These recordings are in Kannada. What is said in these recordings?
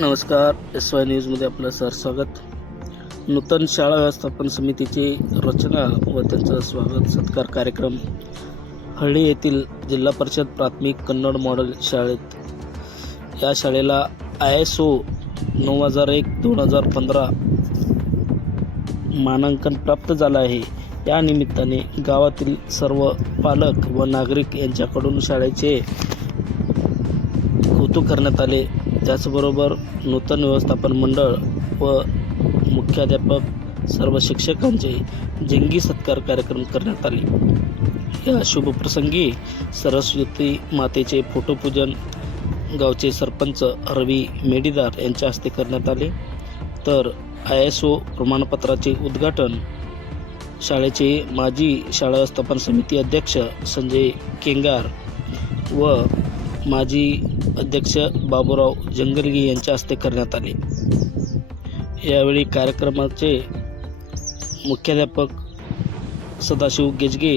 नमस्कार. SY न्यूजमध्ये आपलं स्वागत. नूतन शाळा व्यवस्थापन समितीची रचना व त्यांचा स्वागत सत्कार कार्यक्रम हळ्ळी येथील जिल्हा परिषद प्राथमिक कन्नड मॉडेल शाळेत. या शाळेला ISO 9001-2015 मानांकन प्राप्त झालं आहे. या निमित्ताने गावातील सर्व पालक व नागरिक यांच्याकडून शाळेचे कौतुक करण्यात आले. त्याचबरोबर नूतन व्यवस्थापन मंडळ व मुख्याध्यापक सर्व शिक्षकांचे जंगी सत्कार कार्यक्रम करण्यात आले. या शुभप्रसंगी सरस्वती मातेचे फोटोपूजन गावचे सरपंच रवी मेडीदार यांच्या हस्ते करण्यात आले. तर ISO प्रमाणपत्राचे उद्घाटन शाळेचे माजी शाळा व्यवस्थापन समिती अध्यक्ष संजय केंगार व माजी अध्यक्ष बाबूराव जंगलगी यांच्या हस्ते करण्यात आले. यावेळी कार्यक्रमाचे मुख्याध्यापक सदाशिव गेजगे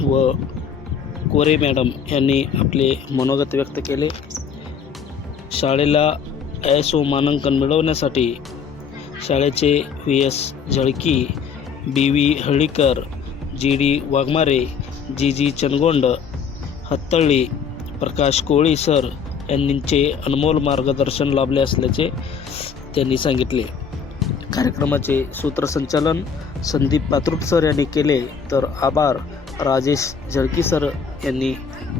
व कोरे मॅडम यांनी आपले मनोगत व्यक्त केले. शाळेला ISO मानांकन मिळवण्यासाठी शाळेचे VS झळकी, BV हळ्ळीकर, GD Waghmare, GG चनगोंड, हत्तळी, प्रकाश कोळी सर यांचे अनमोल मार्गदर्शन लाभले असल्याचे त्यांनी सांगितले. कार्यक्रमाचे सूत्रसंचालन संदीप पात्रुट सर यांनी केले, तर आभार राजेश झळकी सर यांनी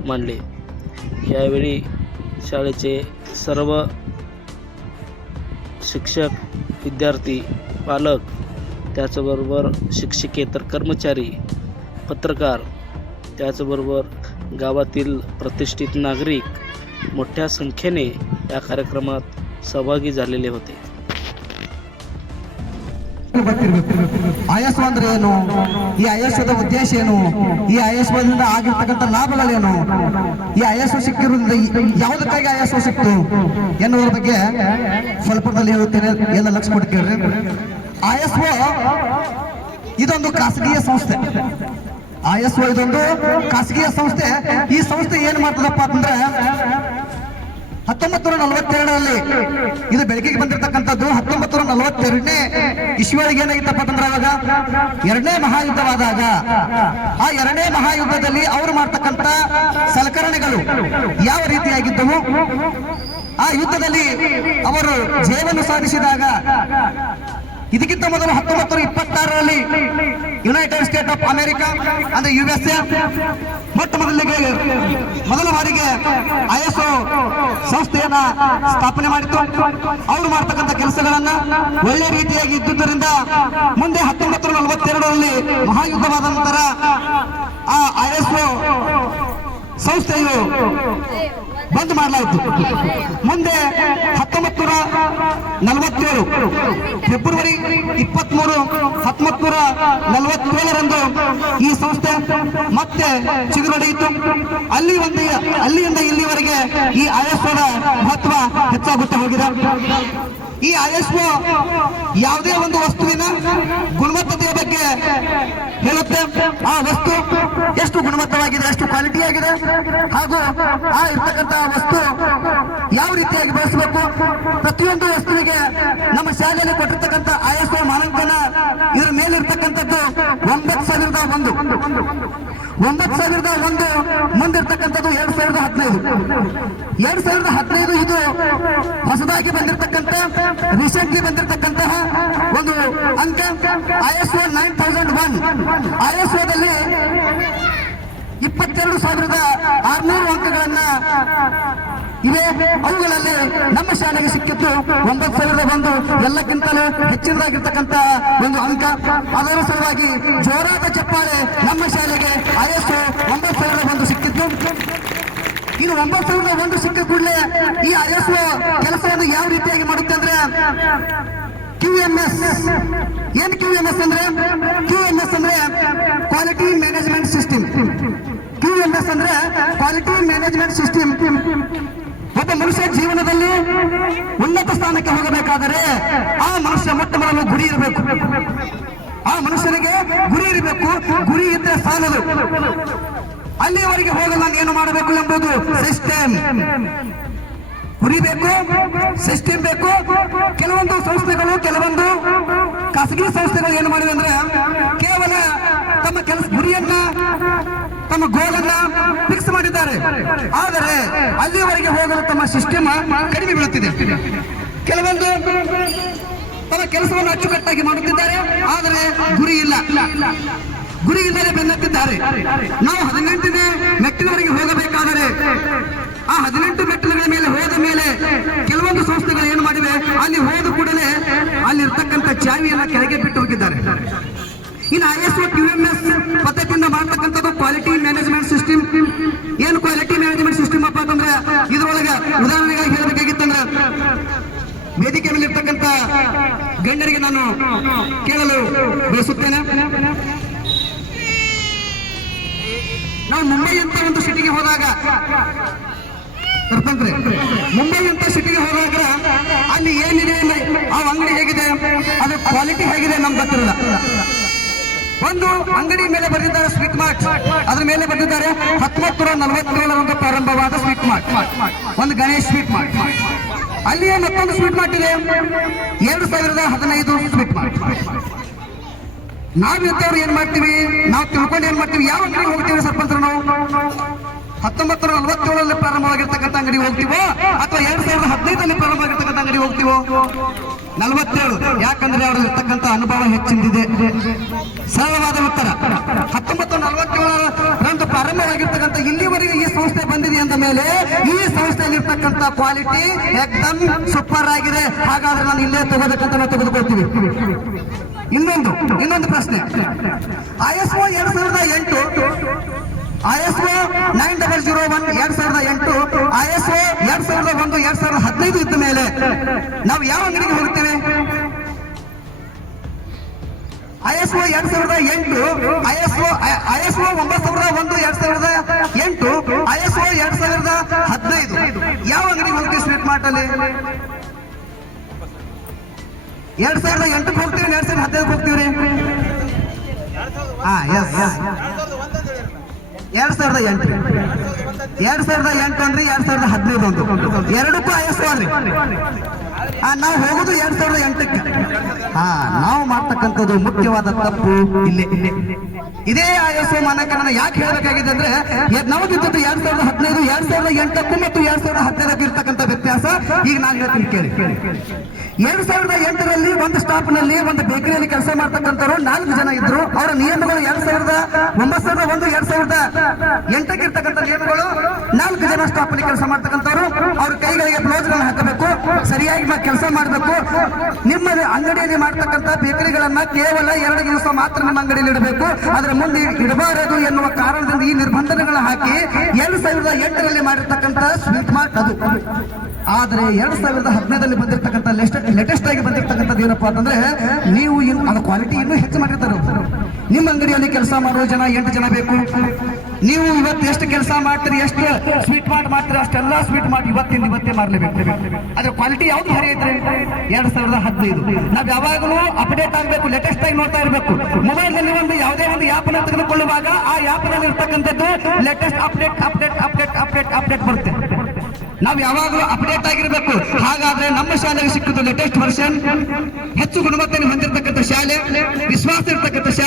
मानले. यावेळी शाळेचे सर्व शिक्षक, विद्यार्थी, पालक, त्याचबरोबर शिक्षकेतर कर्मचारी, पत्रकार, त्याचबरोबर गावातील प्रतिष्ठित नागरिक मोठ्या संख्येने या कार्यक्रमात सहभागी झालेले होते. ISO ಅಂದ್ರೆ ಏನು, ಈ ISOದ ಉದ್ದೇಶ ಏನು, ಈ ISOದಿಂದ ಆಗಿರ್ತಕ್ಕಂಥ ಲಾಭಗಳೇನು, ಈ ISO ಸಿಕ್ಕಿರೋದ್ರಿಂದ ಯಾವುದಕ್ಕಾಗಿ ISO ಸಿಕ್ತು ಎನ್ನುವುದರ ಬಗ್ಗೆ ಸ್ವಲ್ಪದಲ್ಲಿ ಹೇಳುತ್ತೇನೆ. ಎಲ್ಲ ಲಕ್ಷ್ಯ ಕೊಟ್ಟು ಕೇಳ್ರಿ. ISO ಇದೊಂದು ಖಾಸಗಿಯ ಸಂಸ್ಥೆ. ISO ಇದೊಂದು ಖಾಸಗಿಯ ಸಂಸ್ಥೆ. ಈ ಸಂಸ್ಥೆ ಏನ್ ಮಾಡ್ತದಪ್ಪ ಅಂತಂದ್ರೆ 1942ರಲ್ಲಿ ಇದು ಬೆಳಕಿಗೆ ಬಂದಿರತಕ್ಕಂಥದ್ದು. 1942ನೇ ಇಸ್ವಿಯೊಳಗೆ ಏನಾಗಿತ್ತಪ್ಪ ಅಂತಂದ್ರೆ ಅವಾಗ ಎರಡನೇ ಮಹಾಯುದ್ಧವಾದಾಗ ಆ ಎರಡನೇ ಮಹಾಯುದ್ಧದಲ್ಲಿ ಅವರು ಮಾಡ್ತಕ್ಕಂಥ ಸಲಕರಣೆಗಳು ಯಾವ ರೀತಿಯಾಗಿದ್ದವು, ಆ ಯುದ್ಧದಲ್ಲಿ ಅವರು ಜಯವನ್ನು ಸಾಧಿಸಿದಾಗ ಇದಕ್ಕಿಂತ ಮೊದಲು 1926ರಲ್ಲಿ ಯುನೈಟೆಡ್ ಸ್ಟೇಟ್ ಆಫ್ ಅಮೆರಿಕಾ ಅಂದ್ರೆ USA ಮೊದಲ ಬಾರಿಗೆ ISO ಸಂಸ್ಥೆಯನ್ನ ಸ್ಥಾಪನೆ ಮಾಡಿತ್ತು. ಅವರು ಮಾಡ್ತಕ್ಕಂಥ ಕೆಲಸಗಳನ್ನ ಒಳ್ಳೆ ರೀತಿಯಾಗಿ ಇದ್ದುದರಿಂದ ಮುಂದೆ 1942ರಲ್ಲಿ ಮಹಾಯುದ್ಧವಾದ ನಂತರ ಆ ISO ಸಂಸ್ಥೆಯು ಬಂದ್ ಮಾಡಲಾಯಿತು. ಮುಂದೆ 1947 ಫೆಬ್ರವರಿ 23, 1947ರಂದು ಈ ಸಂಸ್ಥೆ ಮತ್ತೆ ಚಿಗುರೊಡೆಯಿತು. ಅಲ್ಲಿಂದ ಇಲ್ಲಿವರೆಗೆ ಈ ISOದ ಮಹತ್ವ ಹೆಚ್ಚಾಗುತ್ತಾ ಹೋಗಿದೆ. ಈ ISO ಯಾವುದೇ ಒಂದು ವಸ್ತುವಿನ ಗುಣಮಟ್ಟತೆಯ ಬಗ್ಗೆ ಹೇಳುತ್ತೆ. ಆ ವಸ್ತು ಎಷ್ಟು ಗುಣಮಟ್ಟವಾಗಿದೆ, ಎಷ್ಟು ಕ್ವಾಲಿಟಿ ಆಗಿದೆ, ಹಾಗೂ ಆ ಇರ್ತಕ್ಕಂಥ ವಸ್ತು ಯಾವ ರೀತಿಯಾಗಿ ಬಳಸಬೇಕು. ಪ್ರತಿಯೊಂದು ವಸ್ತುವಿಗೆ ನಮ್ಮ ಶಾಲೆಯಲ್ಲಿ ಕೊಟ್ಟಿರ್ತಕ್ಕಂಥ ISO ಮಾನಾಂಕನ ಇದರ ಮೇಲಿರ್ತಕ್ಕಂಥದ್ದು 9001. 9001 ಮುಂದಿರ್ತಕ್ಕಂಥದ್ದು 2015. ಇದು ಹೊಸದಾಗಿ ಬಂದಿರತಕ್ಕಂಥ ರೀಸೆಂಟ್ಲಿ ಬಂದಿರತಕ್ಕಂತಹ ಒಂದು ಅಂಕ. ISO 9001 ISOದಲ್ಲಿ 22,600 ಅಂಕಗಳನ್ನ ಇವೆ. ಅವುಗಳಲ್ಲಿ ನಮ್ಮ ಶಾಲೆಗೆ ಸಿಕ್ಕಿತ್ತು 9,001, ಎಲ್ಲಕ್ಕಿಂತಲೂ ಹೆಚ್ಚಿನದಾಗಿರ್ತಕ್ಕಂಥ ಒಂದು ಅಂಕ. ಅದರ ಸಲುವಾಗಿ ಜೋರಾದ ಚಪ್ಪಾಳೆ ನಮ್ಮ ಶಾಲೆಗೆ ISO 9,001 ಸಿಕ್ಕಿತ್ತು. ಇನ್ನು 9,001 ಸಿಕ್ಕ ಕೂಡಲೇ ಈ ISO ಕೆಲಸವನ್ನು ಯಾವ ರೀತಿಯಾಗಿ ಮಾಡುತ್ತೆ ಅಂದ್ರೆ QMS. ಏನು QMS ಅಂದ್ರೆ? QMS ಅಂದ್ರೆ ಕ್ವಾಲಿಟಿ ಮ್ಯಾನೇಜ್ಮೆಂಟ್ ಸಿಸ್ಟಮ್. QMS ಅಂದ್ರೆ ಕ್ವಾಲಿಟಿ ಮ್ಯಾನೇಜ್ಮೆಂಟ್ ಸಿಸ್ಟಮ್. ಒಬ್ಬ ಮನುಷ್ಯ ಜೀವನದಲ್ಲಿ ಉನ್ನತ ಸ್ಥಾನಕ್ಕೆ ಹೋಗಬೇಕಾದರೆ ಆ ಮನುಷ್ಯ ಮೊಟ್ಟ ಮೊದಲು ಗುರಿ ಇರಬೇಕು. ಆ ಮನುಷ್ಯನಿಗೆ ಗುರಿ ಇರಬೇಕು. ಗುರಿ ಇದ್ದರೆ ಸಾಲದು. ಅಲ್ಲಿಯವರೆಗೆ ಹೋಗಲು ನಾನು ಏನು ಮಾಡಬೇಕು ಎಂಬುದು ಸಿಸ್ಟಮ್. ಗುರಿ ಬೇಕು, ಸಿಸ್ಟಮ್ ಬೇಕು, ಖಾಸಗಿ ಸಂಸ್ಥೆಗಳು ಏನು ಮಾಡಿವೆ ಅಂದ್ರೆ ಕೇವಲ ತಮ್ಮ ಕೆಲಸ ಗುರಿಯನ್ನ ತಮ್ಮ ಗೋಲನ್ನ ಫಿಕ್ಸ್ ಮಾಡಿದ್ದಾರೆ. ಆದರೆ ಅಲ್ಲಿವರೆಗೆ ಹೋಗಲು ತಮ್ಮ ಸಿಸ್ಟಮ್ ಕಡಿಮೆ ಬೀಳುತ್ತಿದೆ. ಕೆಲವೊಂದು ತಮ್ಮ ಕೆಲಸವನ್ನು ಅಚ್ಚುಕಟ್ಟಾಗಿ ಮಾಡುತ್ತಿದ್ದಾರೆ, ಆದರೆ ಗುರಿ ಇಲ್ಲ, ಗುರಿ ಇಲ್ಲದೆ ಬೆನ್ನತ್ತಿದ್ದಾರೆ. ನಾವು 18ನೇ ಮೆಟ್ಟಿಲವರೆಗೆ ಹೋಗಬೇಕಾದರೆ ಆ 18 ಮೆಟ್ಟಿಲುಗಳ ಮೇಲೆ ಹೋದ ಮೇಲೆ ಕೆಲವೊಂದು ಸಂಸ್ಥೆಗಳು ಏನು ಮಾಡಿವೆ, ಅಲ್ಲಿ ಹೋದ ಕೂಡಲೇ ಅಲ್ಲಿರ್ತಕ್ಕಂಥ ಚಾವಿಯನ್ನ ಕೆಳಗೆ ಬಿಟ್ಟು ಹೋಗಿದ್ದಾರೆ. ಇನ್ನು ISO QMS ಪದ್ಧತಿಯಿಂದ ಮಾಡತಕ್ಕಂಥದ್ದು ಕ್ವಾಲಿಟಿ ಮ್ಯಾನೇಜ್ಮೆಂಟ್ ಸಿಸ್ಟಮ್. ಏನು ಕ್ವಾಲಿಟಿ ಮ್ಯಾನೇಜ್ಮೆಂಟ್ ಸಿಸ್ಟಮ್ ಅಪ್ಪ ಅಂತಂದ್ರೆ ಇದ್ರೊಳಗೆ ಉದಾಹರಣೆಗಾಗಿ ಹೇಳಬೇಕಾಗಿತ್ತಂದ್ರೆ ವೇದಿಕೆ ಮೇಲೆ ಇರ್ತಕ್ಕಂಥ ಗಣ್ಯರಿಗೆ ನಾನು ಕೇಳಲು ಬಯಸುತ್ತೇನೆ. ನಾವು ಮುಂಬೈ ಅಂತ ಒಂದು ಸಿಟಿಗೆ ಹೋದಾಗ ಮುಂಬೈ ಅಂತ ಸಿಟಿಗೆ ಹೋದಾಗ ಅಲ್ಲಿ ಏನಿದೆ ಆ ಅಂಗಡಿ ಹೇಗಿದೆ, ಅದು ಕ್ವಾಲಿಟಿ ಹೇಗಿದೆ ನಮ್ಗೆ ಗೊತ್ತಿರಲ್ಲ. ಒಂದು ಅಂಗಡಿ ಮೇಲೆ ಬರೆದಿದ್ದಾರೆ ಸ್ವೀಟ್ ಮಾರ್ಟ್, ಅದ್ರ ಮೇಲೆ ಬರೆದಿದ್ದಾರೆ 1947 ಪ್ರಾರಂಭವಾದ ಸ್ವೀಟ್ ಮಾರ್ಟ್, ಒಂದು ಗಣೇಶ್ ಸ್ವೀಟ್ ಮಾರ್ಟ್. ಅಲ್ಲಿಯೇ ಮತ್ತೊಂದು ಸ್ವೀಟ್ ಮಾರ್ಟ್ ಇದೆ 2015 ಸ್ವೀಟ್ ಮಾರ್ಟ್. ನಾವಿರ್ತವ್ರು ಏನ್ ಮಾಡ್ತೀವಿ, ನಾವು ತಿಳ್ಕೊಂಡು ಏನ್ ಮಾಡ್ತೀವಿ, ಯಾವ ಅಂಗಡಿ ಹೋಗ್ತೀವಿ ಸರ್ಪಂಚರು? ನಾವು 1947 ಪ್ರಾರಂಭವಾಗಿರ್ತಕ್ಕಂಥ ಅಂಗಡಿ ಹೋಗ್ತೀವೋ ಅಥವಾ 2015 ಪ್ರಾರಂಭವಾಗಿರ್ತಕ್ಕಂಥ ಅಂಗಡಿ ಹೋಗ್ತೀವೋ? 47. ಯಾಕಂದ್ರೆ ಅವ್ರ ಇರ್ತಕ್ಕಂಥ ಅನುಭವ ಹೆಚ್ಚಿಂದಿದೆ. ಸರಳವಾದ ಉತ್ತರ 1947 ಪ್ರಾರಂಭವಾಗಿರ್ತಕ್ಕಂಥ ಇಲ್ಲಿವರೆಗೆ ಈ ಸಂಸ್ಥೆ ಬಂದಿದೆ ಅಂದ ಮೇಲೆ ಈ ಸಂಸ್ಥೆಯಲ್ಲಿ ಇರ್ತಕ್ಕಂಥ ಕ್ವಾಲಿಟಿ ಎಕ್ದಮ್ ಸೂಪರ್ ಆಗಿದೆ. ಹಾಗಾದ್ರೆ ನಾನು ಇಲ್ಲೇ ತಗೋಬೇಕಂತ ನಾವು ತೆಗೆದುಕೊಳ್ತೀವಿ. ಇನ್ನೊಂದು ಪ್ರಶ್ನೆ, ISO 2008, ISO 9001 2008, ISO 2001 2015 ಇದ್ದ ಮೇಲೆ ನಾವು ಯಾವ ಅಂಗಡಿಗೆ ಹೋಗ್ತೇವೆ? ISO 2008, ISO 9001 2008, ISO 2015 ಯಾವ ಅಂಗಡಿಗೆ ಹೋಗ್ತೀವಿ? ಸ್ವೀಟ್ ಮಾರ್ಟ್ ಅಲ್ಲಿ 2008 ಹೋಗ್ತೀವಿ, 2015 ಹೋಗ್ತೀವ್ರಿ? 2008 ಅಂದ್ರೆ 2015 ಎರಡಕ್ಕೂ ISO ಅಲ್ರಿ. ನಾವು ಹೋಗುದು 2008ಕ್ಕೆ. ನಾವು ಮಾಡ್ತಕ್ಕಂಥದ್ದು ಮುಖ್ಯವಾದ ತಪ್ಪು ಇಲ್ಲೇ. ಇದೇ ISO ಮಾನಕರಣ ಯಾಕೆ ಹೇಳಬೇಕಾಗಿದೆ ಅಂದ್ರೆ ನಮಗಿದ್ದದ್ದು 2015, 2008ಕ್ಕೂ ಮತ್ತು 2015ಕ್ಕೂ ಇರ್ತಕ್ಕಂಥ ವ್ಯತ್ಯಾಸ ಈಗ ನಾನು ಹೇಳ್ತೀನಿ ಕೇಳಿ. 2008ರಲ್ಲಿ ಒಂದು ಸ್ಟಾಪ್ ನಲ್ಲಿ ಒಂದು ಬೇಕರಿಯಲ್ಲಿ ಕೆಲಸ ಮಾಡ್ತಕ್ಕಂಥವ್ರು 4 ಜನ ಇದ್ರು. ಅವರ ನಿಯಮಗಳು 2009 2008ಕ್ಕೆ ಇರ್ತಕ್ಕಂಥ ನಿಯಮಗಳು 4 ಜನ ಸ್ಟಾಪ್ ಅಲ್ಲಿ ಕೆಲಸ ಮಾಡ್ತಕ್ಕಂಥವ್ರು. ಅವ್ರ ಕೈಗಳಿಗೆ ಗ್ಲೌಸ್ ಗಳನ್ನ ಹಾಕಬೇಕು, ಸರಿಯಾಗಿ ಕೆಲಸ ಮಾಡಬೇಕು. ನಿಮ್ಮ ಅಂಗಡಿಯಲ್ಲಿ ಮಾಡ್ತಕ್ಕಂಥ ಬೇಕರಿಗಳನ್ನ ಕೇವಲ 2 ದಿವಸ ಮಾತ್ರ ನಿಮ್ಮ ಅಂಗಡಿಯಲ್ಲಿ ಇಡಬೇಕು, ಅದರ ಮುಂದೆ ಇಡಬಾರದು ಎನ್ನುವ ಕಾರಣದಿಂದ ಈ ನಿರ್ಬಂಧನೆಗಳನ್ನ ಹಾಕಿ 2008ರಲ್ಲಿ ಮಾಡಿರ್ತಕ್ಕಂಥ ಸ್ವೀಟ್ ಮಾರ್ಟ್ ಅದು. ಆದ್ರೆ 2015ರಲ್ಲಿ ಬಂದಿರತಕ್ಕಂಥ ಲೇಟೆಸ್ಟ್ ಆಗಿ ಬಂದಿರತಕ್ಕಂಥದ್ದು ಏನಪ್ಪಾ ಅಂತಂದ್ರೆ ನೀವು ಅದು ಕ್ವಾಲಿಟಿ ಇನ್ನೂ ಹೆಚ್ಚು ಮಾಡಿರ್ತಾರೆ. ನಿಮ್ಮ ಅಂಗಡಿಯಲ್ಲಿ ಕೆಲಸ ಮಾಡುವ ಜನ 8 ಜನ ಬೇಕು. ನೀವು ಇವತ್ತು ಎಷ್ಟು ಕೆಲಸ ಮಾಡ್ತೀರಿ, ಎಷ್ಟು ಸ್ವೀಟ್ ಮಾರ್ಟ್ ಮಾಡ್ತೀರಿ, ಅಷ್ಟೆಲ್ಲ ಸ್ವೀಟ್ ಮಾರ್ಟ್ ಇವತ್ತೇ ಮಾಡಲೇಬೇಕು. ಅದ್ರ ಕ್ವಾಲಿಟಿ ಯಾವ್ದು ಭಾರಿ ಐತ್ರಿ? 2015. ನಾವ್ ಯಾವಾಗಲೂ ಅಪ್ಡೇಟ್ ಆಗ್ಬೇಕು, ಲೇಟೆಸ್ಟ್ ಆಗಿ ನೋಡ್ತಾ ಇರಬೇಕು. ಮೊಬೈಲ್ ನಲ್ಲಿ ಒಂದು ಯಾವುದೇ ಒಂದು ಆಪ್ ಅನ್ನು ತೆಗೆದುಕೊಳ್ಳುವಾಗ ಆ ಆಪ್ ನಲ್ಲಿ ಇರ್ತಕ್ಕಂಥದ್ದು ಲೇಟೆಸ್ಟ್ ಅಪ್ಡೇಟ್ ಬರುತ್ತೆ. ನಾವು ಯಾವಾಗಲೂ ಅಪ್ಡೇಟ್ ಆಗಿರಬೇಕು. ಹಾಗಾದ್ರೆ ನಮ್ಮ ಶಾಲೆಗೆ ಸಿಕ್ಕಿದ್ದು ಲೇಟೆಸ್ಟ್ ವರ್ಷನ್, ಹೆಚ್ಚು ಗುಣಮಟ್ಟವನ್ನು ಹೊಂದಿರತಕ್ಕಂಥ ಶಾಲೆ, ವಿಶ್ವಾಸ ಇರ್ತಕ್ಕಂಥ ಶಾಲೆ.